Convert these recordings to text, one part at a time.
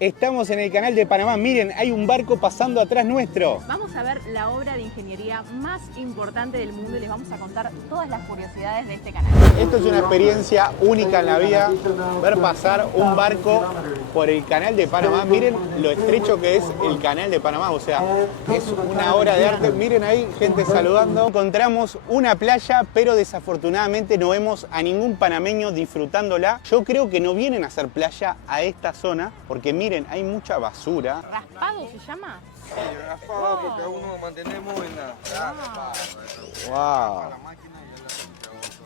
Estamos en el canal de Panamá, miren, hay un barco pasando atrás nuestro. Vamos a ver la obra de ingeniería más importante del mundo y les vamos a contar todas las curiosidades de este canal. Esto es una experiencia única en la vida, ver pasar un barco por el canal de Panamá. Miren lo estrecho que es el canal de Panamá, o sea, es una obra de arte. Miren ahí, gente saludando. Encontramos una playa, pero desafortunadamente no vemos a ningún panameño disfrutándola. Yo creo que no vienen a hacer playa a esta zona, porque miren, hay mucha basura. ¿Raspado se llama? Sí, raspado porque aún nos mantenemos en la... Wow.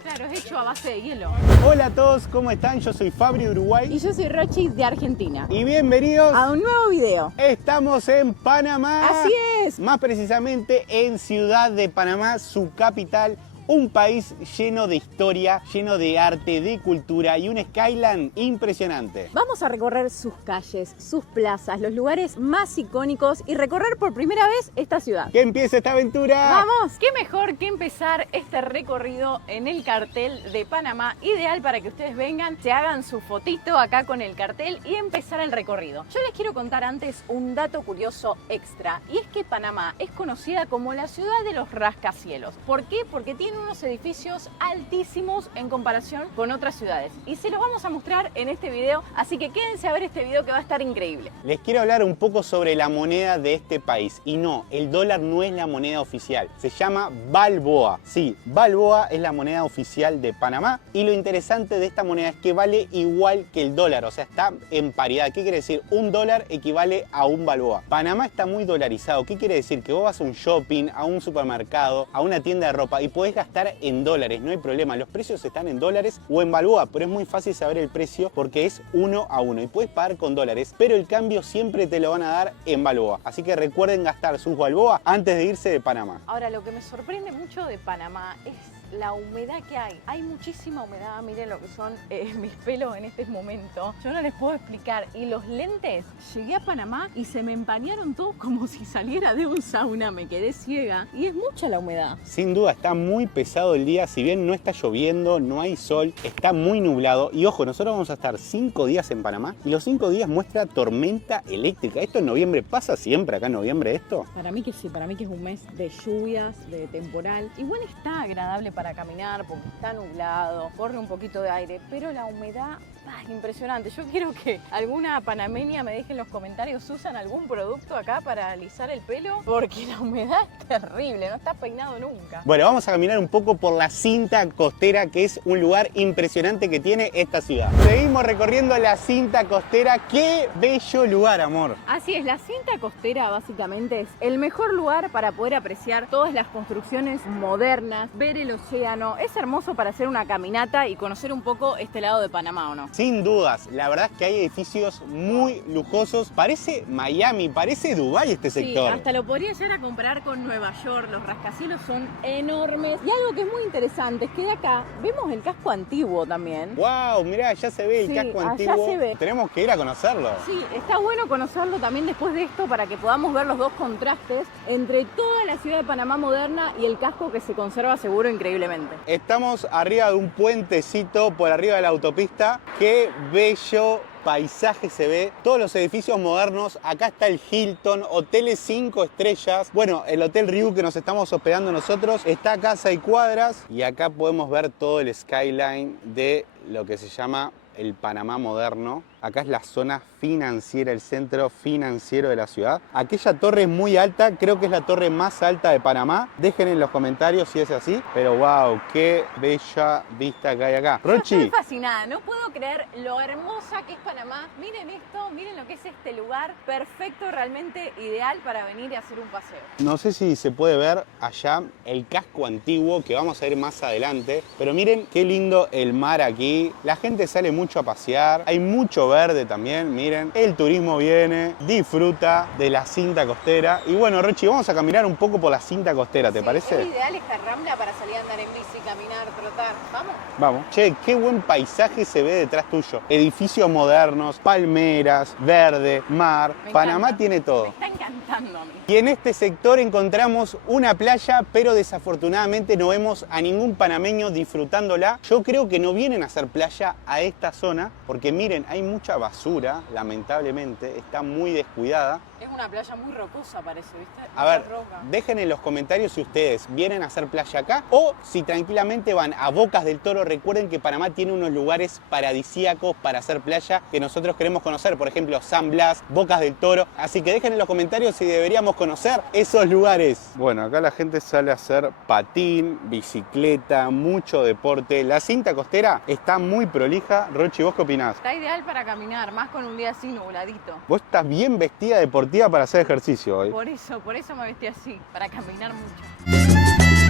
Claro, es hecho a base de hielo. Hola a todos, ¿cómo están? Yo soy Fabri de Uruguay. Y yo soy Rochi de Argentina. Y bienvenidos A un nuevo video. Estamos en Panamá. Así es. Más precisamente en Ciudad de Panamá, su capital. Un país lleno de historia, lleno de arte, de cultura y un skyline impresionante. Vamos a recorrer sus calles, sus plazas, los lugares más icónicos y recorrer por primera vez esta ciudad. ¡Que empiece esta aventura! ¡Vamos! ¿Qué mejor que empezar este recorrido en el cartel de Panamá? Ideal para que ustedes vengan, se hagan su fotito acá con el cartel y empezar el recorrido. Yo les quiero contar antes un dato curioso extra, y es que Panamá es conocida como la ciudad de los rascacielos. ¿Por qué? Porque tiene unos edificios altísimos en comparación con otras ciudades. Y se los vamos a mostrar en este video, así que quédense a ver este video que va a estar increíble. Les quiero hablar un poco sobre la moneda de este país. Y no, el dólar no es la moneda oficial. Se llama Balboa. Sí, Balboa es la moneda oficial de Panamá. Y lo interesante de esta moneda es que vale igual que el dólar. O sea, está en paridad. ¿Qué quiere decir? Un dólar equivale a un Balboa. Panamá está muy dolarizado. ¿Qué quiere decir? Que vos vas a un shopping, a un supermercado, a una tienda de ropa y podés gastar en dólares, no hay problema. Los precios están en dólares o en Balboa, pero es muy fácil saber el precio porque es 1 a 1 y puedes pagar con dólares, pero el cambio siempre te lo van a dar en Balboa. Así que recuerden gastar sus Balboa antes de irse de Panamá. Ahora, lo que me sorprende mucho de Panamá es la humedad que hay. Hay muchísima humedad, miren lo que son mis pelos en este momento. Yo no les puedo explicar. Y los lentes, llegué a Panamá y se me empañaron todos como si saliera de un sauna. Me quedé ciega y es mucha la humedad. Sin duda está muy pesado el día, si bien no está lloviendo, no hay sol, está muy nublado. Y ojo, nosotros vamos a estar 5 días en Panamá y los 5 días muestra tormenta eléctrica. ¿Esto en noviembre pasa siempre acá en noviembre esto? Para mí que sí, para mí que es un mes de lluvias, de temporal. Igual está agradable para caminar porque está nublado, corre un poquito de aire, pero la humedad es impresionante. Yo quiero que alguna panameña me deje en los comentarios, ¿usan algún producto acá para alisar el pelo? Porque la humedad es terrible, no está peinado nunca. Bueno, vamos a caminar un poco por la cinta costera, que es un lugar impresionante que tiene esta ciudad. Seguimos recorriendo la cinta costera. ¡Qué bello lugar, amor! Así es, la cinta costera básicamente es el mejor lugar para poder apreciar todas las construcciones modernas, ver el océano. Es hermoso para hacer una caminata y conocer un poco este lado de Panamá, ¿o no? Sin dudas, la verdad es que hay edificios muy lujosos. Parece Miami, parece Dubái este sector. Sí, hasta lo podría llegar a comparar con Nueva York. Los rascacielos son enormes. Y algo que es muy interesante es que de acá vemos el casco antiguo también. ¡Wow! Mirá, ya se ve el casco allá antiguo. se ve. Tenemos que ir a conocerlo. Sí, está bueno conocerlo también después de esto para que podamos ver los dos contrastes entre toda la ciudad de Panamá moderna y el casco que se conserva seguro increíblemente. Estamos arriba de un puentecito por arriba de la autopista. ¡Qué bello paisaje se ve! Todos los edificios modernos. Acá está el Hilton, hoteles 5 estrellas. Bueno, el Hotel Riu que nos estamos hospedando nosotros está a casa y cuadras. Y acá podemos ver todo el skyline de lo que se llama el Panamá moderno. Acá es la zona financiera, el centro financiero de la ciudad. Aquella torre es muy alta, creo que es la torre más alta de Panamá. Dejen en los comentarios si es así. Pero wow, qué bella vista que hay acá. Rochi. Estoy fascinada, no puedo creer lo hermosa que es Panamá. Miren esto, miren lo que es este lugar. Perfecto, realmente ideal para venir y hacer un paseo. No sé si se puede ver allá el casco antiguo, que vamos a ir más adelante. Pero miren qué lindo el mar aquí. La gente sale mucho a pasear. Hay mucho verde también, miren. El turismo viene, disfruta de la cinta costera. Y bueno, Rochi, vamos a caminar un poco por la cinta costera, ¿te parece? Es ideal esta rambla para salir a andar en bici, caminar, trotar. ¿Vamos? Vamos. Che, qué buen paisaje se ve detrás tuyo. Edificios modernos, palmeras, verde, mar. Me Panamá encanta. tiene todo. Me está encantando. pasando a mí. Y en este sector encontramos una playa, pero desafortunadamente no vemos a ningún panameño disfrutándola. Yo creo que no vienen a hacer playa a esta zona, porque miren, hay mucha basura, lamentablemente, está muy descuidada. Es una playa muy rocosa, parece, ¿viste? A ver, Mucha roca. dejen en los comentarios si ustedes vienen a hacer playa acá o si tranquilamente van a Bocas del Toro. Recuerden que Panamá tiene unos lugares paradisíacos para hacer playa que nosotros queremos conocer. Por ejemplo, San Blas, Bocas del Toro. Así que dejen en los comentarios si deberíamos conocer esos lugares. Bueno, acá la gente sale a hacer patín, bicicleta, mucho deporte. La cinta costera está muy prolija. Rochi, ¿vos qué opinás? Está ideal para caminar, más con un día así nubladito. Vos estás bien vestida deportiva para hacer ejercicio hoy. Por eso me vestí así, para caminar mucho.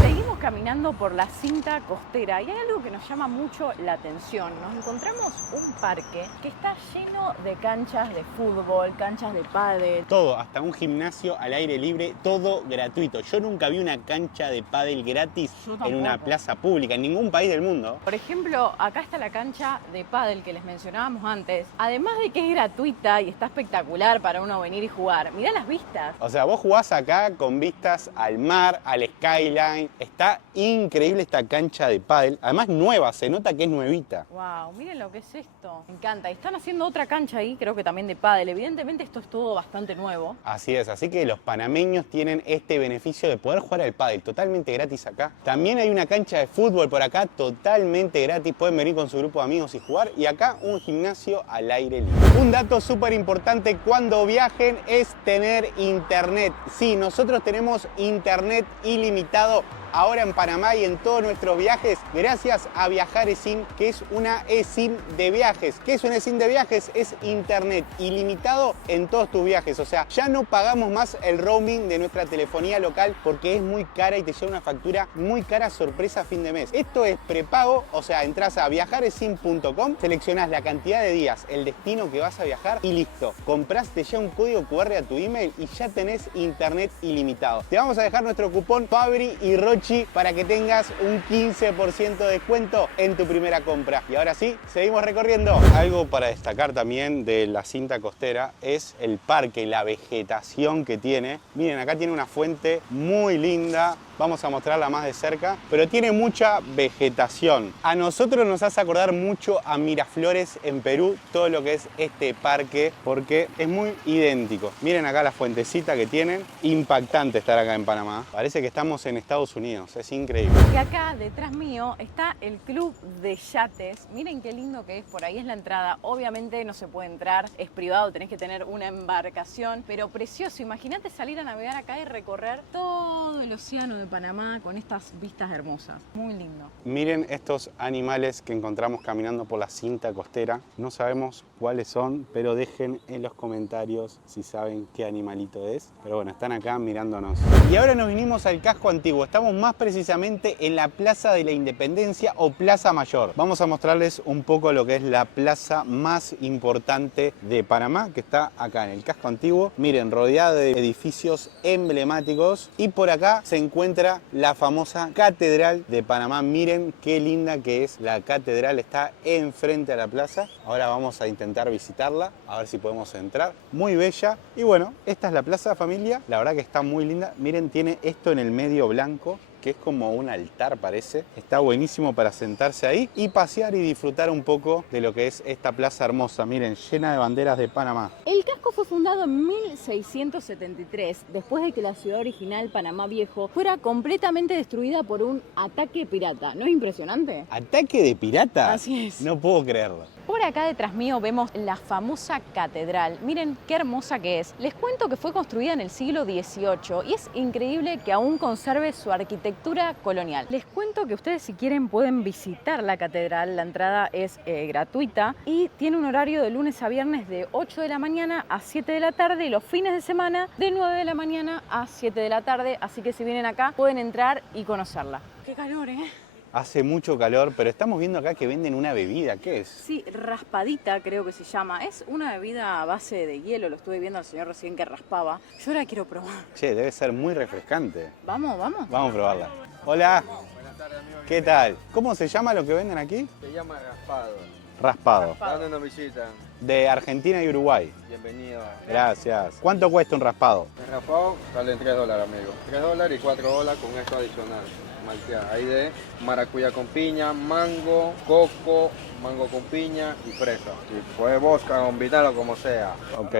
Seguimos caminando por la cinta costera y hay algo que nos llama mucho la atención. Nos encontramos un parque que está lleno de canchas de fútbol, canchas de pádel. Todo, hasta un gimnasio al aire libre, todo gratuito. Yo nunca vi una cancha de pádel gratis en una plaza pública, en ningún país del mundo. Por ejemplo, acá está la cancha de pádel que les mencionábamos antes. Además de que es gratuita y está espectacular para uno venir y jugar, mirá las vistas. O sea, vos jugás acá con vistas al mar, al skyline. Está increíble esta cancha de pádel. Además nueva, se nota que es nuevita. Wow, miren lo que es esto. Me encanta. Y están haciendo otra cancha ahí, creo que también de pádel. Evidentemente esto es todo bastante nuevo. Así es, así que los panameños tienen este beneficio de poder jugar al pádel totalmente gratis acá. También hay una cancha de fútbol por acá totalmente gratis. Pueden venir con su grupo de amigos y jugar. Y acá un gimnasio al aire libre. Un dato súper importante cuando viajen es tener internet. Sí, nosotros tenemos internet ilimitado ahora en Panamá y en todos nuestros viajes gracias a Viajar eSIM, que es una eSIM de viajes. ¿Qué es una eSIM de viajes? Es internet ilimitado en todos tus viajes. O sea, ya no pagamos más el roaming de nuestra telefonía local porque es muy cara y te llega una factura muy cara sorpresa a fin de mes. Esto es prepago, o sea, entras a viajaresim.com, seleccionás la cantidad de días, el destino que vas a viajar y listo. Comprás, te llega un código QR a tu email y ya tenés internet ilimitado. Te vamos a dejar nuestro cupón Fabri y Rochi para que tengas un 15% de descuento en tu primera compra. Y ahora sí, seguimos recorriendo. Algo para destacar también de la cinta costera es el parque, la vegetación que tiene. Miren, acá tiene una fuente muy linda. Vamos a mostrarla más de cerca, pero tiene mucha vegetación. A nosotros nos hace acordar mucho a Miraflores en Perú, todo lo que es este parque, porque es muy idéntico. Miren acá la fuentecita que tienen. Impactante estar acá en Panamá. Parece que estamos en Estados Unidos, es increíble. Y acá detrás mío está el club de yates. Miren qué lindo que es, por ahí es la entrada. Obviamente no se puede entrar, es privado, tenés que tener una embarcación, pero precioso. Imagínate salir a navegar acá y recorrer todo el océano de Panamá con estas vistas hermosas. Muy lindo. Miren estos animales que encontramos caminando por la cinta costera. No sabemos cuáles son, pero dejen en los comentarios si saben qué animalito es. Pero bueno, están acá mirándonos. Y ahora nos vinimos al casco antiguo. Estamos más precisamente en la Plaza de la Independencia o Plaza Mayor. Vamos a mostrarles un poco lo que es la plaza más importante de Panamá, que está acá en el casco antiguo. Miren, rodeada de edificios emblemáticos. Y por acá se encuentra la famosa Catedral de Panamá. Miren qué linda que es la catedral, está enfrente a la plaza. Ahora vamos a intentar visitarla, a ver si podemos entrar. Muy bella. Y bueno, esta es la plaza, familia. La verdad que está muy linda. Miren, tiene esto en el medio blanco, que es como un altar, parece. Está buenísimo para sentarse ahí y pasear y disfrutar un poco de lo que es esta plaza hermosa. Miren, llena de banderas de Panamá. El casco fue fundado en 1673, después de que la ciudad original, Panamá Viejo, fuera completamente destruida por un ataque pirata. ¿No es impresionante? ¿Ataque de pirata? Así es. No puedo creerlo. Por acá detrás mío vemos la famosa catedral. Miren qué hermosa que es. Les cuento que fue construida en el siglo XVIII y es increíble que aún conserve su arquitectura colonial. Les cuento que ustedes, si quieren, pueden visitar la catedral. La entrada es gratuita y tiene un horario de lunes a viernes de 8 de la mañana a 7 de la tarde y los fines de semana de 9 de la mañana a 7 de la tarde. Así que si vienen acá pueden entrar y conocerla. ¡Qué calor, eh! Hace mucho calor, pero estamos viendo acá que venden una bebida. ¿Qué es? Sí, raspadita creo que se llama. Es una bebida a base de hielo. Lo estuve viendo al señor recién que raspaba. Yo la quiero probar. Che, debe ser muy refrescante. Vamos, vamos. Vamos a probarla. Hola. Buenas tardes, amigo. ¿Qué tal? ¿Cómo se llama lo que venden aquí? Se llama raspado. Raspado. ¿Dónde nos visitan? De Argentina y Uruguay. Bienvenido. Gracias. ¿Cuánto cuesta un raspado? El raspado sale en $3, amigo. $3 y $4 con esto adicional. Malteada. Hay de maracuyá con piña, mango, coco, mango con piña y fresa. Y puedes vodka, combinarlo como sea. Ok.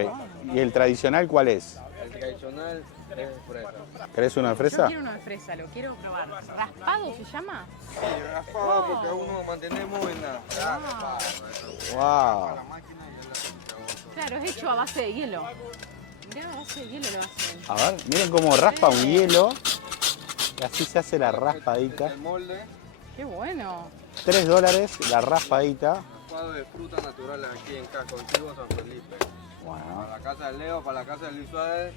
¿Y el tradicional cuál es? El tradicional es fresa. ¿Querés una de Yo fresa? quiero uno de fresa, lo quiero probar. ¿Raspado se llama? Sí, raspado porque aún no mantenemos en la Wow. máquina y es la Claro, es hecho a base de hielo. Mirá, a base de hielo lo hacen. A ver, miren cómo raspa un hielo. Y así se hace la Este raspadita. es el molde. Qué bueno. $3 la raspadita. Raspado de frutas naturales aquí en Casco Antiguo San Felipe. Para Bueno. la casa de Leo, para la casa de Luis Suárez.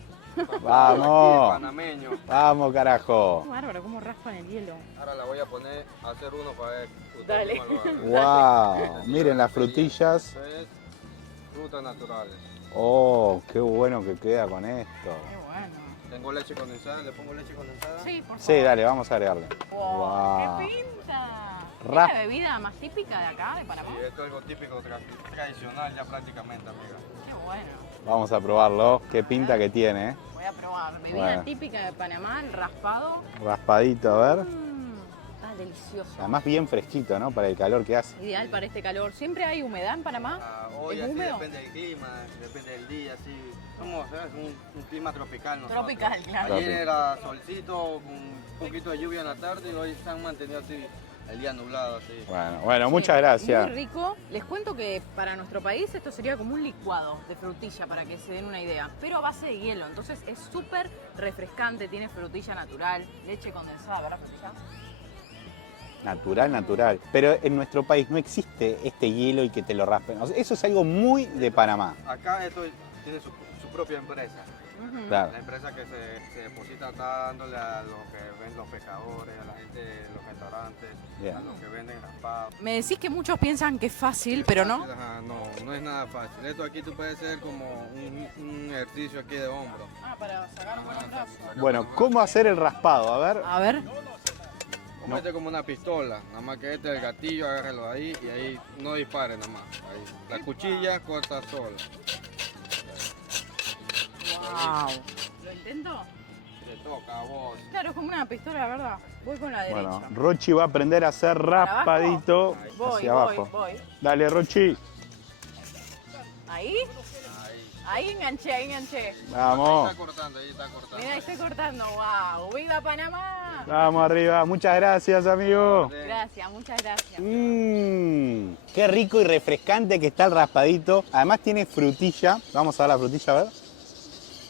Vamos. Aquí, panameño. Vamos, carajo. Qué bárbaro, cómo raspan el hielo. Ahora la voy a poner a hacer uno para ver. Usted Dale. misma lo haga. Wow. Miren las frutillas. Esto es frutas naturales. Oh, qué bueno que queda con esto. Qué bueno. Tengo leche condensada, le pongo leche condensada. Sí, por favor. Sí, dale, vamos a agregarle. Wow, Wow. ¡qué pinta! ¿Es Ras- la bebida más típica de acá, de Panamá? Y esto es algo típico tradicional ya prácticamente, amiga. Qué bueno. Vamos a probarlo. Qué pinta que tiene, ¿eh? Voy a probar. Bebida Bueno. típica de Panamá, el raspado. Raspadito, a ver. Está delicioso. Además bien fresquito, ¿no? Para el calor que hace. Ideal para este calor. ¿Siempre hay humedad en Panamá? Hoy ¿Es así húmedo? depende del clima, depende del día, así. Somos ¿sabes? Un clima tropical nosotros. Tropical, claro. Ayer era solcito, con un poquito de lluvia en la tarde y hoy se han mantenido así, el día nublado así. Bueno, muchas Sí, gracias. Muy rico. Les cuento que para nuestro país esto sería como un licuado de frutilla, para que se den una idea, pero a base de hielo. Entonces es súper refrescante, tiene frutilla natural, leche condensada, ¿verdad, frutilla? Natural, natural. Pero en nuestro país no existe este hielo y que te lo raspen. O sea, eso es algo muy de Panamá. Acá esto tiene su propia empresa. Ujú. Claro. La empresa que se deposita está dándole a los que venden los pescadores, a la gente de los restaurantes, Bien. a los que venden raspados. Me decís que muchos piensan que es fácil, pero no. Ajá, no es nada fácil. Esto aquí tú puedes hacer como un ejercicio aquí de hombro. Ah, para sacar un buen brazo. Bueno, ¿cómo hacer el raspado? A ver. A ver. Mete como una pistola, nada más que el gatillo, agárralo ahí y ahí no dispare nada más. Ahí. La cuchilla corta sola. Wow. ¿Lo intento? Te toca a vos. Claro, es como una pistola, ¿verdad? Voy con la derecha. Bueno, Rochi va a aprender a hacer ¿Para abajo? raspadito Voy, hacia abajo. voy. Dale, Rochi. ¿Ahí? Ahí enganché, ahí enganché. Ahí Vamos. está cortando, ahí está cortando. Mira, estoy cortando. ¡Wow! ¡Viva Panamá! Vamos arriba. Muchas gracias, amigo. Gracias, muchas gracias. Qué rico y refrescante que está el raspadito. Además tiene frutilla. Vamos a ver la frutilla, a ver.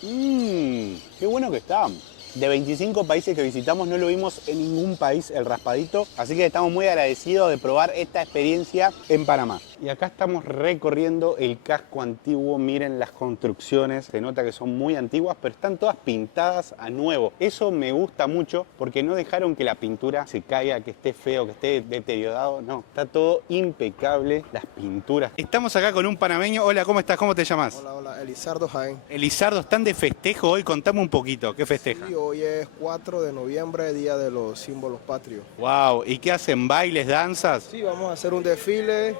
Qué bueno que está. De 25 países que visitamos no lo vimos en ningún país el raspadito, así que estamos muy agradecidos de probar esta experiencia en Panamá. Y acá estamos recorriendo el casco antiguo, miren las construcciones, se nota que son muy antiguas, pero están todas pintadas a nuevo. Eso me gusta mucho porque no dejaron que la pintura se caiga, que esté feo, que esté deteriorado, no, está todo impecable, las pinturas. Estamos acá con un panameño. Hola, ¿cómo estás? ¿Cómo te llamas? Hola, Elizardo Jaén. Elizardo, están de festejo hoy, contame un poquito, ¿qué festeja? Sí, hoy es 4 de noviembre, Día de los Símbolos Patrios. Wow, ¿y qué hacen? ¿Bailes, danzas? Sí, vamos a hacer un desfile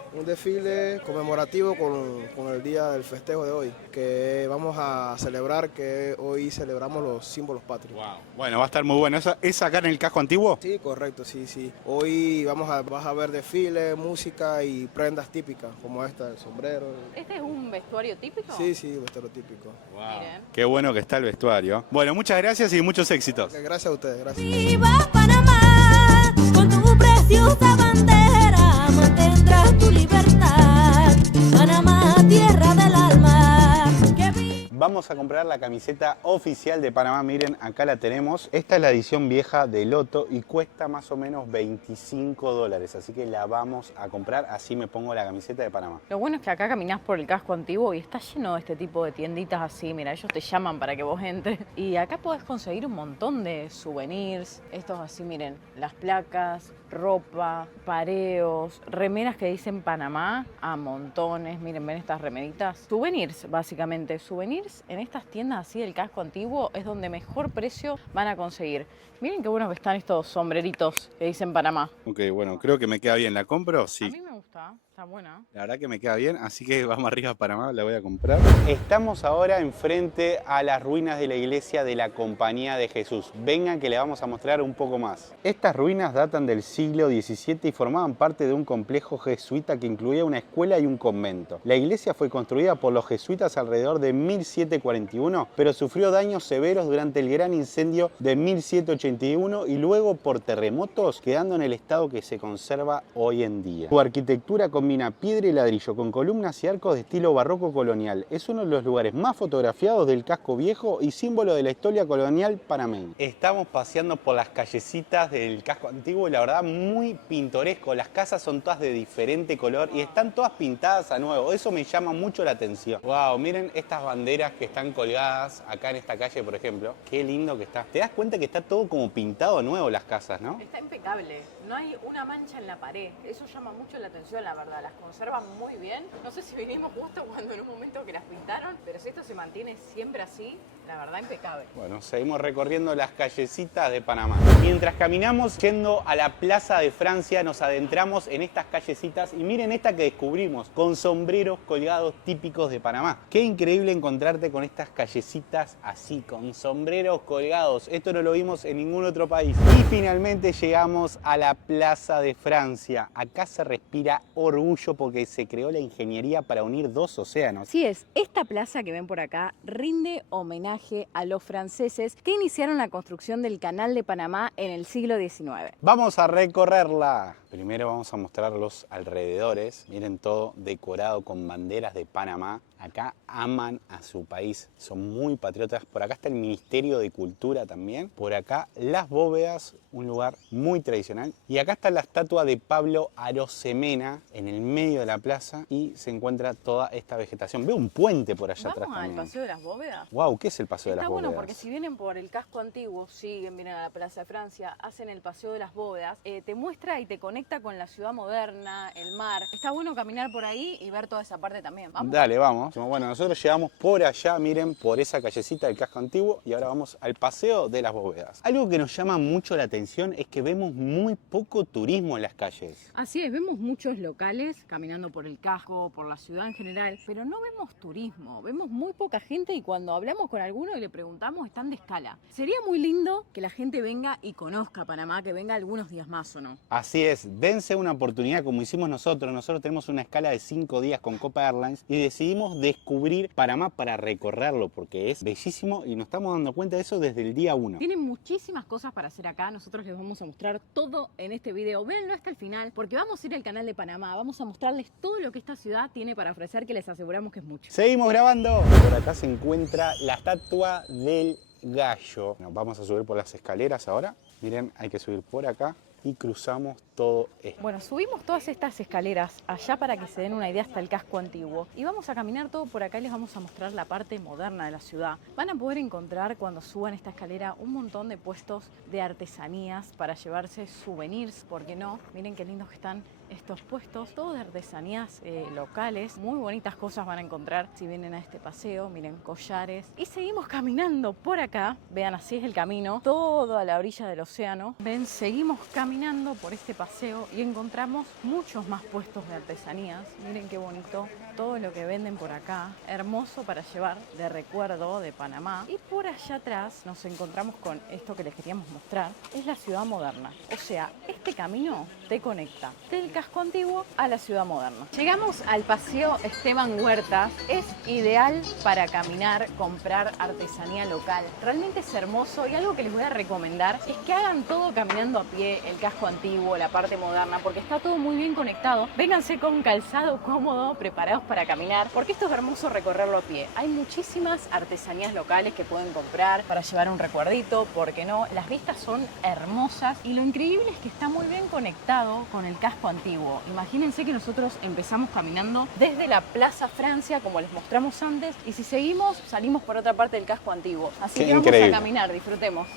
conmemorativo con el día del festejo de hoy, que vamos a celebrar, que hoy celebramos los símbolos patrios. Wow. Bueno, va a estar muy bueno. ¿Es acá en el casco antiguo? Sí, correcto, sí. Hoy vas a ver desfile, música y prendas típicas, como esta, el sombrero. ¿Este es un vestuario típico? Sí, estereotípico. Miren. Qué bueno que está el vestuario. Bueno, muchas gracias y muchos éxitos. Gracias a ustedes, gracias. Viva Panamá, con tu preciosa bandera mantendrás tu libertad. Panamá, tierra del alma. Que viva. Vamos a comprar la camiseta oficial de Panamá. Miren, acá la tenemos. Esta es la edición vieja de Loto y cuesta más o menos $25. Así que la vamos a comprar. Así me pongo la camiseta de Panamá. Lo bueno es que acá caminás por el casco antiguo y está lleno de este tipo de tienditas así. Mira, ellos te llaman para que vos entres. Y acá podés conseguir un montón de souvenirs. Estos así, miren, las placas, ropa, pareos, remeras que dicen Panamá a montones. Miren, ven estas remeritas. Souvenirs, básicamente. Souvenirs en estas tiendas así del casco antiguo es donde mejor precio van a conseguir. Miren qué buenos que están estos sombreritos que dicen Panamá. Ok, bueno, creo que me queda bien. ¿La compro? A Sí. mí me gusta, está Está buena. La verdad que me queda bien, así que vamos arriba a Panamá, la voy a comprar. Estamos ahora enfrente a las ruinas de la iglesia de la Compañía de Jesús. Vengan que le vamos a mostrar un poco más. Estas ruinas datan del siglo XVII y formaban parte de un complejo jesuita que incluía una escuela y un convento. La iglesia fue construida por los jesuitas alrededor de 1741, pero sufrió daños severos durante el gran incendio de 1781 y luego por terremotos, quedando en el estado que se conserva hoy en día. Su arquitectura combina piedra y ladrillo con columnas y arcos de estilo barroco colonial. Es uno de los lugares más fotografiados del casco viejo y símbolo de la historia colonial panameña. Estamos paseando por las callecitas del casco antiguo y la verdad muy pintoresco. Las casas son todas de diferente color y están todas pintadas a nuevo. Eso me llama mucho la atención. Wow, miren estas banderas que están colgadas acá en esta calle, por ejemplo. Qué lindo que está. Te das cuenta que está todo como pintado a nuevo las casas, ¿no? Está impecable. No hay una mancha en la pared. Eso llama mucho la atención, la verdad. Las conservan muy bien. No sé si vinimos justo cuando en un momento que las pintaron, pero si esto se mantiene siempre así, la verdad impecable. Bueno, seguimos recorriendo las callecitas de Panamá. Mientras caminamos yendo a la Plaza de Francia, nos adentramos en estas callecitas y miren esta que descubrimos, con sombreros colgados típicos de Panamá. Qué increíble encontrarte con estas callecitas así, con sombreros colgados. Esto no lo vimos en ningún otro país. Y finalmente llegamos a la Plaza de Francia. Acá se respira orgullo porque se creó la ingeniería para unir dos océanos. Así es, esta plaza que ven por acá rinde homenaje a los franceses que iniciaron la construcción del Canal de Panamá en el siglo XIX. Vamos a recorrerla. Primero vamos a mostrar los alrededores. Miren todo decorado con banderas de Panamá. Acá aman a su país, son muy patriotas. Por acá está el Ministerio de Cultura también. Por acá las bóvedas, un lugar muy tradicional. Y acá está la estatua de Pablo Arosemena en el medio de la plaza y se encuentra toda esta vegetación. Veo un puente por allá atrás ¿Vamos al también. Paseo de las Bóvedas? Wow, ¿qué es el Paseo de las Está Bóvedas? bueno porque si vienen por el casco antiguo, vienen a la Plaza de Francia, hacen el Paseo de las Bóvedas, te muestra y te conecta con la ciudad moderna, el mar. Está bueno caminar por ahí y ver toda esa parte también. ¿Vamos? Dale, vamos. Bueno, nosotros llegamos por allá, miren, por esa callecita del casco antiguo y ahora vamos al Paseo de las Bóvedas. Algo que nos llama mucho la atención es que vemos muy poco turismo en las calles. Así es, vemos muchos locales caminando por el casco, por la ciudad en general, pero no vemos turismo, vemos muy poca gente y cuando hablamos con alguno y le preguntamos están de escala. Sería muy lindo que la gente venga y conozca Panamá, que venga algunos días más, ¿o no? Así es, dense una oportunidad como hicimos nosotros. Nosotros tenemos una escala de 5 días con Copa Airlines y decidimos descubrir Panamá para recorrerlo porque es bellísimo y nos estamos dando cuenta de eso desde el día 1. Tienen muchísimas cosas para hacer acá, nosotros les vamos a mostrar todo en este video. Véanlo hasta el final porque vamos a ir al canal de Panamá, vamos a mostrarles todo lo que esta ciudad tiene para ofrecer, que les aseguramos que es mucho. Seguimos grabando. Por acá se encuentra la estatua del gallo. Nos vamos a subir por las escaleras ahora. Miren, hay que subir por acá y cruzamos todo esto. Bueno, subimos todas estas escaleras allá para que se den una idea hasta el casco antiguo y vamos a caminar todo por acá y les vamos a mostrar la parte moderna de la ciudad. Van a poder encontrar cuando suban esta escalera un montón de puestos de artesanías para llevarse souvenirs, ¿por qué no? Miren qué lindos que están estos puestos, todo de artesanías locales, muy bonitas cosas van a encontrar si vienen a este paseo. Miren, collares. Y seguimos caminando por acá, vean, así es el camino, todo a la orilla del océano. Ven, seguimos caminando por este paseo y encontramos muchos más puestos de artesanías. Miren qué bonito todo lo que venden por acá, hermoso para llevar de recuerdo de Panamá. Y por allá atrás nos encontramos con esto que les queríamos mostrar, es la ciudad moderna. O sea, este camino te conecta del casco antiguo a la ciudad moderna. Llegamos al Paseo Esteban Huertas, es ideal para caminar, comprar artesanía local. Realmente es hermoso y algo que les voy a recomendar es que hagan todo caminando a pie, el casco antiguo, la parte moderna, porque está todo muy bien conectado. Vénganse con calzado cómodo, preparados para caminar, porque esto es hermoso recorrerlo a pie. Hay muchísimas artesanías locales que pueden comprar para llevar un recuerdito, ¿por qué no? Las vistas son hermosas y lo increíble es que está muy bien conectado con el casco antiguo. Imagínense que nosotros empezamos caminando desde la Plaza Francia, como les mostramos antes, y si seguimos, salimos por otra parte del casco antiguo. Así Qué que vamos increíble. a caminar, disfrutemos.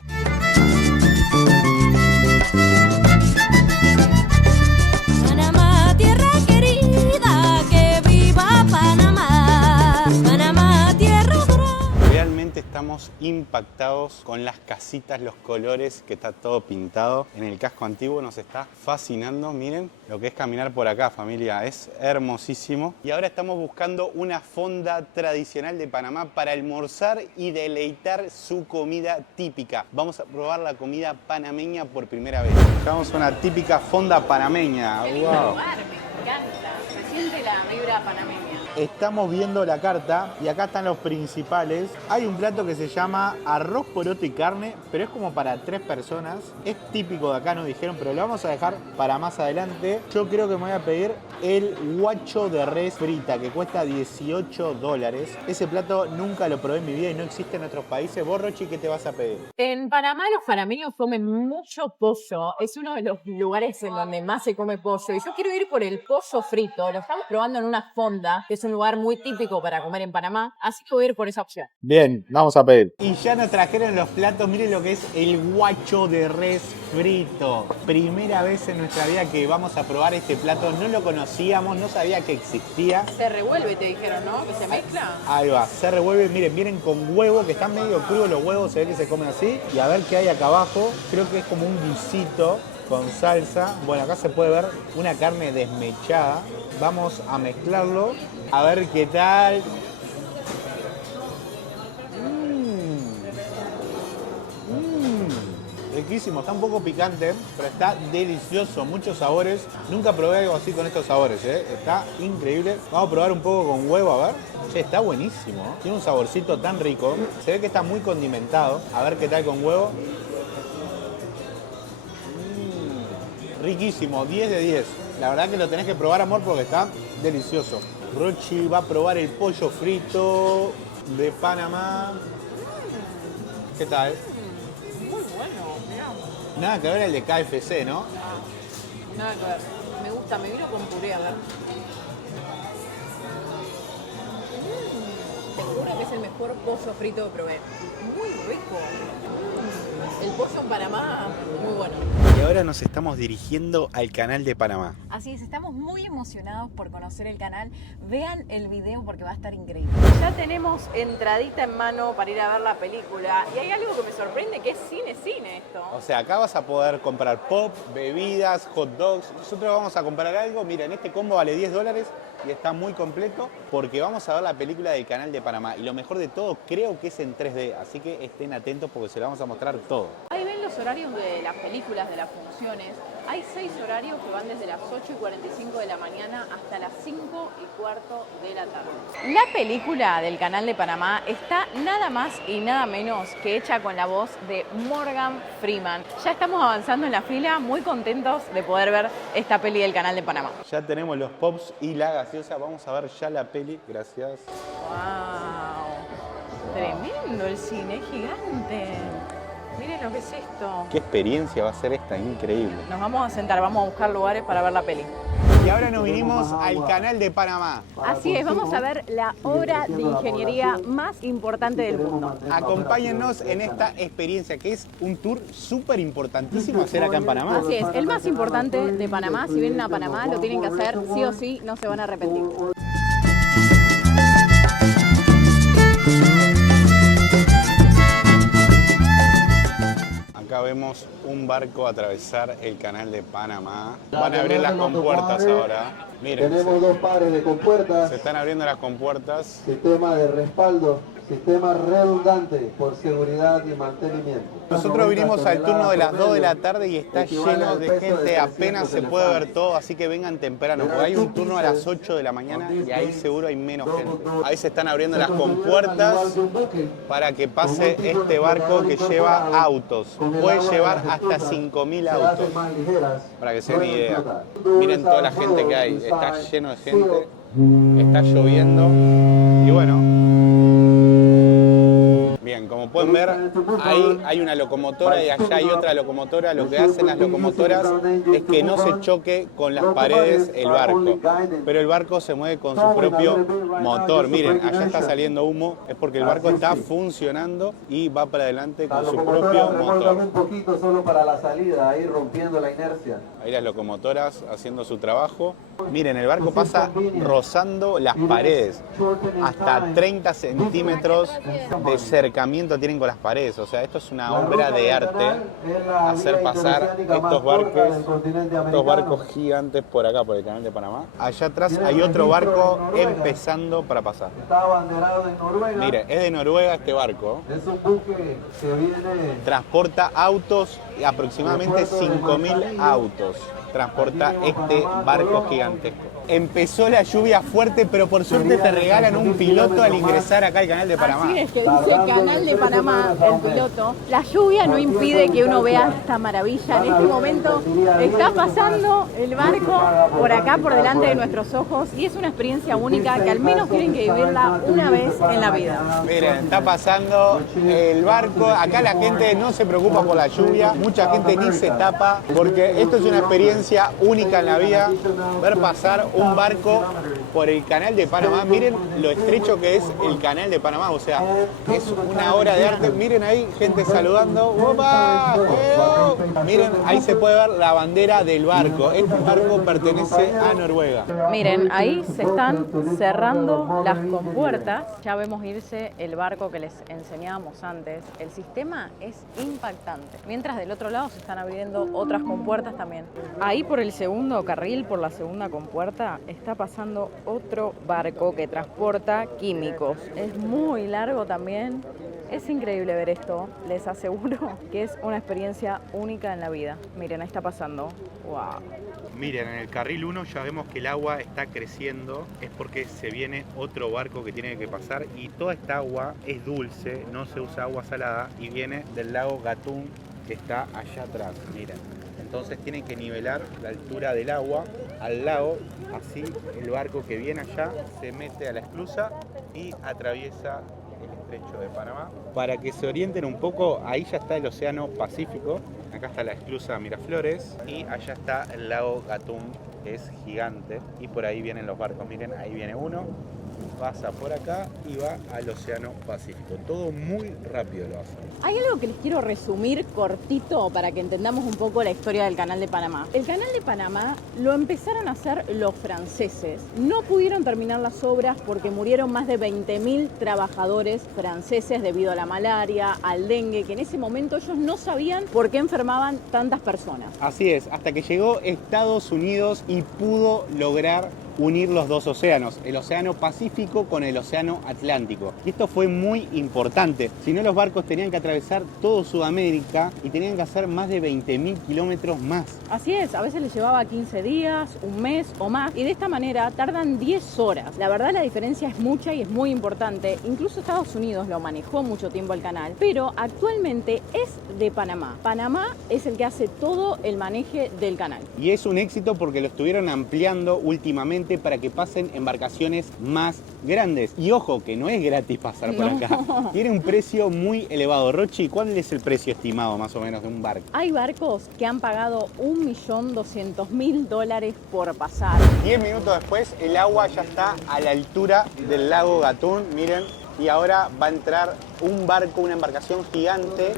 Panamá, tierra querida, que viva Panamá. Panamá, tierra dorada. Realmente está estamos impactados con las casitas, los colores, que está todo pintado. En el casco antiguo nos está fascinando. Miren lo que es caminar por acá, familia. Es hermosísimo. Y ahora estamos buscando una fonda tradicional de Panamá para almorzar y deleitar su comida típica. Vamos a probar la comida panameña por primera vez. Llegamos a una típica fonda panameña. Qué lindo Wow. lugar, me encanta. Se siente la vibra panameña. Estamos viendo la carta y acá están los principales. Hay un plato que se llama arroz, poroto y carne, pero es como para 3 personas. Es típico de acá, nos dijeron, pero lo vamos a dejar para más adelante. Yo creo que me voy a pedir el guacho de res frita, que cuesta $18. Ese plato nunca lo probé en mi vida y no existe en otros países. Vos, Rochi, ¿qué te vas a pedir? En Panamá los panameños comen mucho pollo. Es uno de los lugares en donde más se come pollo. Y yo quiero ir por el pollo frito. Lo estamos probando en una fonda, que es un lugar muy típico para comer en Panamá. Así que voy a ir por esa opción. Bien, vamos a pedir. Y ya nos trajeron los platos. Miren lo que es el guacho de res frito. Primera vez en nuestra vida que vamos a probar este plato. No lo conocíamos, no sabía que existía. Se revuelve, te dijeron, ¿no? Que se mezcla. Ahí va, se revuelve. Miren, vienen con huevo, que están medio crudos los huevos. Se ve que se comen así. Y a ver qué hay acá abajo. Creo que es como un guisito con salsa. Bueno, acá se puede ver una carne desmechada. Vamos a mezclarlo. A ver qué tal. Riquísimo, está un poco picante, pero está delicioso, muchos sabores. Nunca probé algo así con estos sabores, está increíble. Vamos a probar un poco con huevo, a ver. Che, está buenísimo, tiene un saborcito tan rico. Se ve que está muy condimentado. A ver qué tal con huevo. Riquísimo, 10 de 10. La verdad que lo tenés que probar, amor, porque está delicioso. Rochi va a probar el pollo frito de Panamá. ¿Qué tal? Muy bueno, mirá. Nada que ver el de KFC, ¿no? Nada que ver. Me gusta, me vino con puré, a ver. Te juro que es el mejor pollo frito que probé. Muy rico. El pollo en Panamá, muy bueno. Y ahora nos estamos dirigiendo al canal de Panamá. Así es, estamos muy emocionados por conocer el canal. Vean el video porque va a estar increíble. Ya tenemos entradita en mano para ir a ver la película. Y hay algo que me sorprende, que es cine esto. O sea, acá vas a poder comprar pop, bebidas, hot dogs. Nosotros vamos a comprar algo. Miren, este combo vale $10 y está muy completo porque vamos a ver la película del canal de Panamá. Y lo mejor de todo, creo que es en 3D. Así que estén atentos porque se lo vamos a mostrar todo. Ahí ven los horarios de las películas, de las funciones. Hay 6 horarios que van desde las 8:45 de la mañana hasta las 5:15 de la tarde. La película del canal de Panamá está nada más y nada menos que hecha con la voz de Morgan Freeman. Ya estamos avanzando en la fila, muy contentos de poder ver esta peli del canal de Panamá. Ya tenemos los pops y la gaseosa. Vamos a ver ya la peli. Gracias. ¡Wow! Tremendo el cine, es gigante. Miren lo que es esto. Qué experiencia va a ser esta, increíble. Nos vamos a sentar, vamos a buscar lugares para ver la peli. Y ahora nos vinimos al canal de Panamá. Así es, vamos a ver la obra de ingeniería más importante del mundo. Acompáñennos en esta experiencia que es un tour súper importantísimo hacer acá en Panamá. Así es, el más importante de Panamá. Si vienen a Panamá, lo tienen que hacer sí o sí, no se van a arrepentir. Acá vemos un barco atravesar el canal de Panamá. Van a abrir las compuertas ahora. Miren, Tenemos 2 pares de compuertas, se están abriendo las compuertas. sistema de respaldo, sistema redundante por seguridad y mantenimiento. Nosotros vinimos al turno de las 2 de la tarde y está lleno de gente, apenas se puede ver todo, así que vengan temprano, porque hay un turno a las 8 de la mañana y ahí seguro hay menos gente. Ahí se están abriendo las compuertas para que pase este barco que lleva autos. Puede llevar hasta 5.000 autos, para que se den idea. Miren toda la gente que hay, está lleno de gente, está lloviendo y bueno. Bien, como pueden ver, ahí hay una locomotora y allá hay otra locomotora. Lo que hacen las locomotoras es que no se choque con las paredes el barco. Pero el barco se mueve con su propio motor. Miren, allá está saliendo humo. Es porque el barco está funcionando y va para adelante con su propio motor. Un poquito solo para la salida, ahí rompiendo la inercia. Ahí las locomotoras haciendo su trabajo. Miren, el barco pasa rozando las paredes. Hasta 30 centímetros de cerca. acercamiento tienen con las paredes. O sea, esto es una obra de arte, hacer pasar estos barcos gigantes por acá, por el canal de Panamá. Allá atrás hay otro barco empezando para pasar. Está abanderado en Noruega. Mire, es de Noruega este barco. Es un buque que viene... Transporta autos, aproximadamente 5.000 autos. Transporta este barco gigantesco. Empezó la lluvia fuerte, pero por suerte te regalan un piloto al ingresar acá al canal de Panamá. Así es, que dice Canal de Panamá, el piloto. La lluvia no impide que uno vea esta maravilla. En este momento está pasando el barco por acá, por delante de nuestros ojos, y es una experiencia única que al menos tienen que vivirla una vez en la vida. Miren, está pasando el barco. Acá la gente no se preocupa por la lluvia. Mucha gente ni se tapa, porque esto es una experiencia única en la vida. Ver pasar un barco por el canal de Panamá. Miren lo estrecho que es el canal de Panamá. O sea, es una obra de arte. Miren ahí, gente saludando. ¡Opa! Miren, ahí se puede ver la bandera del barco. Este barco pertenece a Noruega. Miren, ahí se están cerrando las compuertas. Ya vemos irse el barco que les enseñábamos antes. El sistema es impactante. Mientras del otro lado se están abriendo otras compuertas también. Ahí por el segundo carril, por la segunda compuerta, está pasando otro barco que transporta químicos. Es muy largo también. Es increíble ver esto. Les aseguro que es una experiencia única en la vida. Miren, ahí está pasando. ¡Wow! Miren, en el carril 1 ya vemos que el agua está creciendo. Es porque se viene otro barco que tiene que pasar. Y toda esta agua es dulce, no se usa agua salada. Y viene del lago Gatún, que está allá atrás. Miren. Entonces tienen que nivelar la altura del agua al lago, así el barco que viene allá se mete a la esclusa y atraviesa el estrecho de Panamá. Para que se orienten un poco, ahí ya está el océano Pacífico, acá está la esclusa Miraflores y allá está el lago Gatún, que es gigante, y por ahí vienen los barcos. Miren, ahí viene uno, pasa por acá y va al océano Pacífico. Todo muy rápido lo hace. Hay algo que les quiero resumir cortito para que entendamos un poco la historia del Canal de Panamá. El Canal de Panamá lo empezaron a hacer los franceses. No pudieron terminar las obras porque murieron más de 20.000 trabajadores franceses debido a la malaria, al dengue, que en ese momento ellos no sabían por qué enfermaban tantas personas. Así es, hasta que llegó Estados Unidos y pudo lograr unir los dos océanos, el océano Pacífico con el océano Atlántico. Y esto fue muy importante, si no los barcos tenían que atravesar todo Sudamérica y tenían que hacer más de 20.000 kilómetros más. Así es, a veces les llevaba 15 días, un mes o más, y de esta manera tardan 10 horas. La verdad la diferencia es mucha y es muy importante. Incluso Estados Unidos lo manejó mucho tiempo el canal, pero actualmente es de Panamá. Panamá es el que hace todo el maneje del canal. Y es un éxito porque lo estuvieron ampliando últimamente para que pasen embarcaciones más grandes. Y ojo, que no es gratis pasar por acá. Tiene un precio muy elevado. Rochi, ¿cuál es el precio estimado más o menos de un barco? Hay barcos que han pagado $1.200.000 por pasar. 10 minutos después, el agua ya está a la altura del lago Gatún. Miren, y ahora va a entrar un barco, una embarcación gigante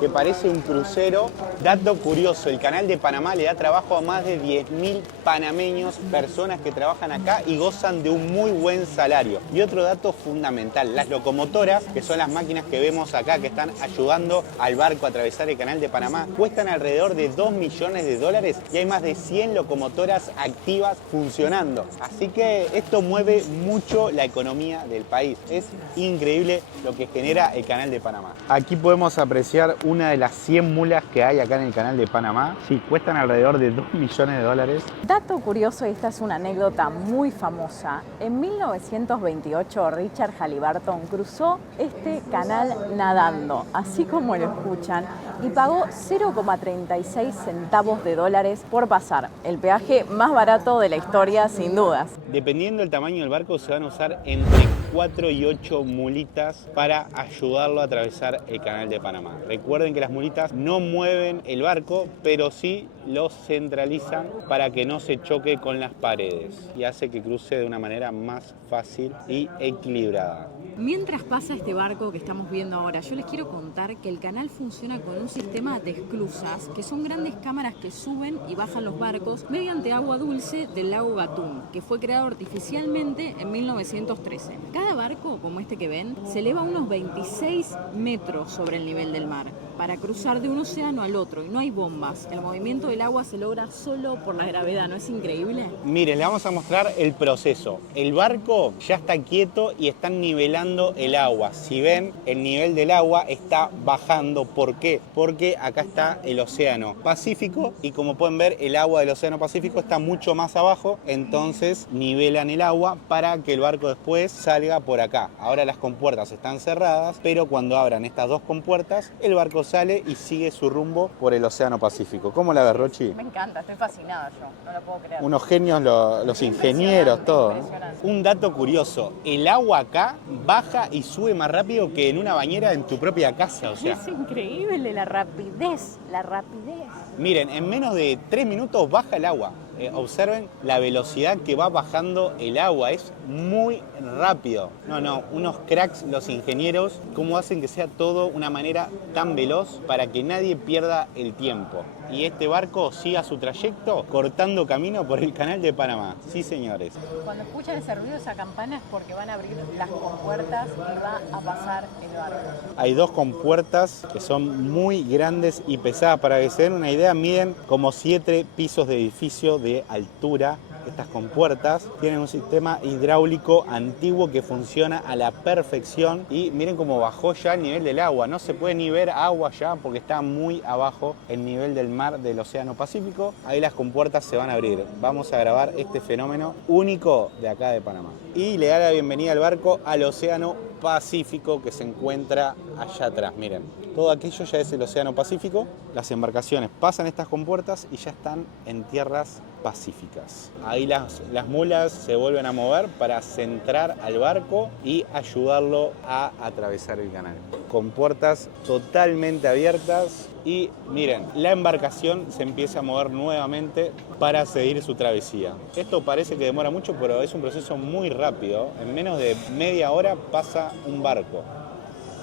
que parece un crucero. Dato curioso, el Canal de Panamá le da trabajo a más de 10.000 panameños, personas que trabajan acá y gozan de un muy buen salario. Y otro dato fundamental, las locomotoras, que son las máquinas que vemos acá, que están ayudando al barco a atravesar el Canal de Panamá, cuestan alrededor de $2 millones y hay más de 100 locomotoras activas funcionando. Así que esto mueve mucho la economía del país. Es increíble lo que genera el Canal de Panamá. Aquí podemos apreciar una de las 100 mulas que hay acá en el Canal de Panamá. Sí, cuestan alrededor de $2 millones. Dato curioso, y esta es una anécdota muy famosa. En 1928 Richard Halliburton cruzó este canal nadando, así como lo escuchan, y pagó 0,36 centavos de dólares por pasar. El peaje más barato de la historia, sin dudas. Dependiendo del tamaño del barco, se van a usar entre 4 y 8 mulitas para ayudarlo a atravesar el Canal de Panamá. Recuerden que las mulitas no mueven el barco, pero sí lo centralizan para que no se choque con las paredes y hace que cruce de una manera más fácil y equilibrada. Mientras pasa este barco que estamos viendo ahora, yo les quiero contar que el canal funciona con un sistema de esclusas, que son grandes cámaras que suben y bajan los barcos mediante agua dulce del lago Gatún, que fue creado artificialmente en 1913. Cada barco, como este que ven, se eleva unos 26 metros sobre el nivel del mar para cruzar de un océano al otro y no hay bombas. El movimiento del agua se logra solo por la gravedad, ¿no es increíble? Miren, le vamos a mostrar el proceso. El barco ya está quieto y están nivelando el agua. Si ven, el nivel del agua está bajando. ¿Por qué? Porque acá está el océano Pacífico y como pueden ver, el agua del océano Pacífico está mucho más abajo, entonces nivelan el agua para que el barco después salga por acá. Ahora las compuertas están cerradas, pero cuando abran estas dos compuertas, el barco sale y sigue su rumbo por el océano Pacífico. ¿Cómo la ves, Rochi? Me encanta, estoy fascinada yo, no lo puedo creer. Unos genios los ingenieros, todo, ¿no? Un dato curioso, el agua acá baja y sube más rápido que en una bañera en tu propia casa, o sea. Es increíble la rapidez, la rapidez. Miren, en menos de 3 minutos baja el agua. Observen la velocidad que va bajando el agua, es muy rápido. No, unos cracks los ingenieros, cómo hacen que sea todo una manera tan veloz para que nadie pierda el tiempo. Y este barco siga su trayecto cortando camino por el canal de Panamá. Sí, señores. Cuando escuchan ese ruido, esa campana es porque van a abrir las compuertas y va a pasar el barco. Hay dos compuertas que son muy grandes y pesadas. Para que se den una idea, miden como 7 pisos de edificio de altura. Estas compuertas tienen un sistema hidráulico antiguo que funciona a la perfección y miren cómo bajó ya el nivel del agua. No se puede ni ver agua ya porque está muy abajo el nivel del mar del Océano Pacífico. Ahí las compuertas se van a abrir. Vamos a grabar este fenómeno único de acá de Panamá. Y le da la bienvenida al barco al Océano Pacífico que se encuentra allá atrás. Miren, todo aquello ya es el Océano Pacífico. Las embarcaciones pasan estas compuertas y ya están en tierras pacíficas. Ahí las mulas se vuelven a mover para centrar al barco y ayudarlo a atravesar el canal. Compuertas totalmente abiertas y miren, la embarcación se empieza a mover nuevamente para seguir su travesía. Esto parece que demora mucho, pero es un proceso muy rápido. En menos de media hora pasa un barco.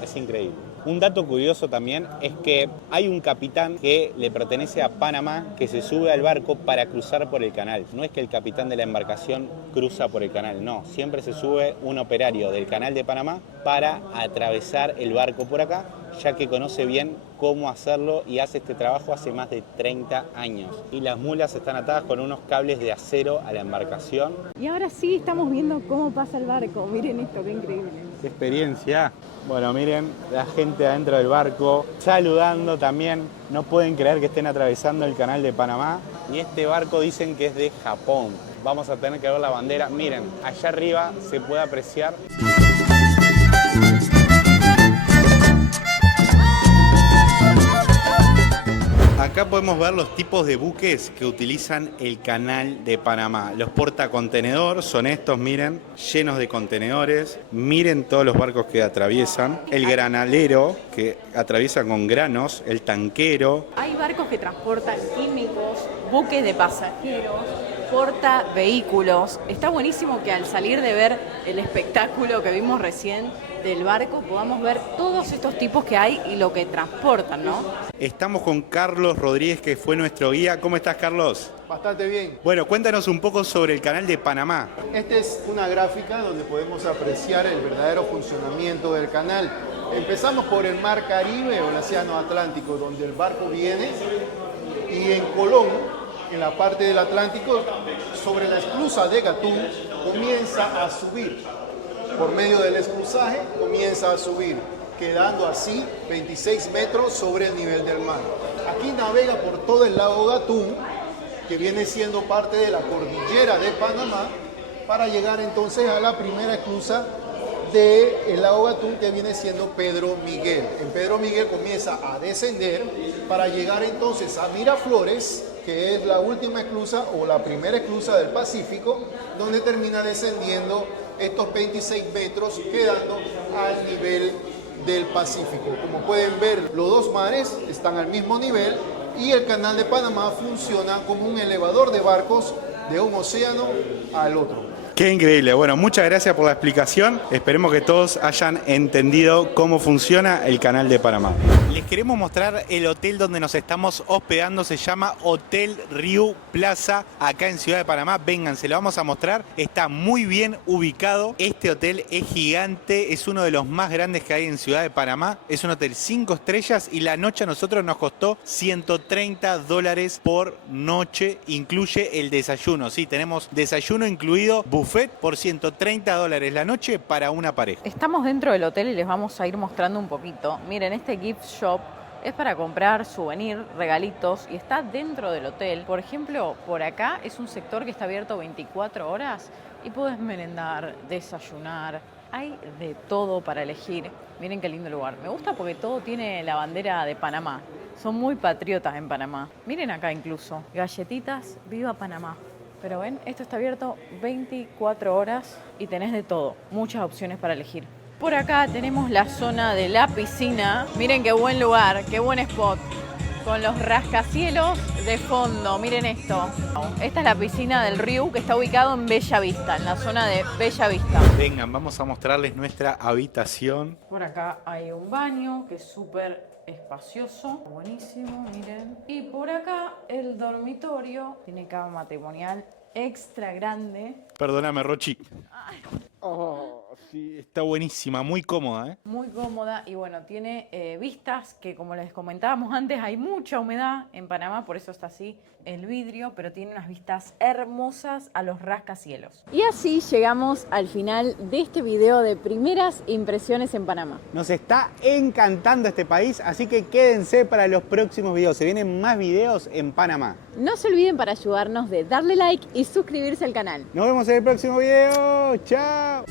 Es increíble. Un dato curioso también es que hay un capitán que le pertenece a Panamá que se sube al barco para cruzar por el canal. No es que el capitán de la embarcación cruza por el canal, no. Siempre se sube un operario del canal de Panamá para atravesar el barco por acá, ya que conoce bien cómo hacerlo y hace este trabajo hace más de 30 años. Y las mulas están atadas con unos cables de acero a la embarcación. Y ahora sí estamos viendo cómo pasa el barco. Miren esto, qué increíble. ¡Qué experiencia! Bueno, miren, la gente adentro del barco saludando también. No pueden creer que estén atravesando el canal de Panamá. Y este barco dicen que es de Japón. Vamos a tener que ver la bandera. Miren, allá arriba se puede apreciar. Acá podemos ver los tipos de buques que utilizan el canal de Panamá. Los portacontenedor son estos, miren, llenos de contenedores. Miren todos los barcos que atraviesan. El granalero, que atraviesa con granos. El tanquero. Hay barcos que transportan químicos, buques de pasajeros, porta vehículos. Está buenísimo que al salir de ver el espectáculo que vimos recién del barco podamos ver todos estos tipos que hay y lo que transportan, ¿no? Estamos con Carlos Rodríguez, que fue nuestro guía. ¿Cómo estás, Carlos? Bastante bien. Bueno, cuéntanos un poco sobre el canal de Panamá. Esta es una gráfica donde podemos apreciar el verdadero funcionamiento del canal. Empezamos por el Mar Caribe o el Océano Atlántico, donde el barco viene, y en Colón, en la parte del Atlántico, sobre la esclusa de Gatún, comienza a subir. Por medio del esclusaje comienza a subir, quedando así 26 metros sobre el nivel del mar. Aquí navega por todo el lago Gatún, que viene siendo parte de la cordillera de Panamá, para llegar entonces a la primera esclusa del lago Gatún, que viene siendo Pedro Miguel. En Pedro Miguel comienza a descender para llegar entonces a Miraflores, que es la última esclusa o la primera esclusa del Pacífico, donde termina descendiendo estos 26 metros, quedando al nivel del Pacífico. Como pueden ver, los dos mares están al mismo nivel y el canal de Panamá funciona como un elevador de barcos de un océano al otro. Qué increíble. Bueno, muchas gracias por la explicación. Esperemos que todos hayan entendido cómo funciona el canal de Panamá. Les queremos mostrar el hotel donde nos estamos hospedando. Se llama Hotel Riu Plaza, acá en Ciudad de Panamá. Vengan, se lo vamos a mostrar. Está muy bien ubicado. Este hotel es gigante. Es uno de los más grandes que hay en Ciudad de Panamá. Es un hotel 5 estrellas y la noche a nosotros nos costó $130 por noche. Incluye el desayuno. Sí, tenemos desayuno incluido, buffet por $130 la noche para una pareja. Estamos dentro del hotel y les vamos a ir mostrando un poquito. Miren, este gift shop es para comprar souvenir, regalitos y está dentro del hotel. Por ejemplo, por acá es un sector que está abierto 24 horas y puedes merendar, desayunar. Hay de todo para elegir. Miren qué lindo lugar. Me gusta porque todo tiene la bandera de Panamá. Son muy patriotas en Panamá. Miren acá incluso. Galletitas, viva Panamá. Pero ven, esto está abierto 24 horas y tenés de todo. Muchas opciones para elegir. Por acá tenemos la zona de la piscina. Miren qué buen lugar, qué buen spot. Con los rascacielos de fondo. Miren esto. Esta es la piscina del Riu que está ubicado en Bella Vista, en la zona de Bella Vista. Vengan, vamos a mostrarles nuestra habitación. Por acá hay un baño que es súper espacioso, buenísimo, miren. Y por acá el dormitorio tiene cama matrimonial extra grande. Perdóname, Rochi. Oh, sí, está buenísima, muy cómoda, ¿eh? Muy cómoda y bueno, tiene vistas que como les comentábamos antes, hay mucha humedad en Panamá, por eso está así el vidrio, pero tiene unas vistas hermosas a los rascacielos. Y así llegamos al final de este video de primeras impresiones en Panamá. Nos está encantando este país, así que quédense para los próximos videos. Se vienen más videos en Panamá. No se olviden para ayudarnos de darle like y suscribirse al canal. Nos vemos en el próximo video. ¡Chao!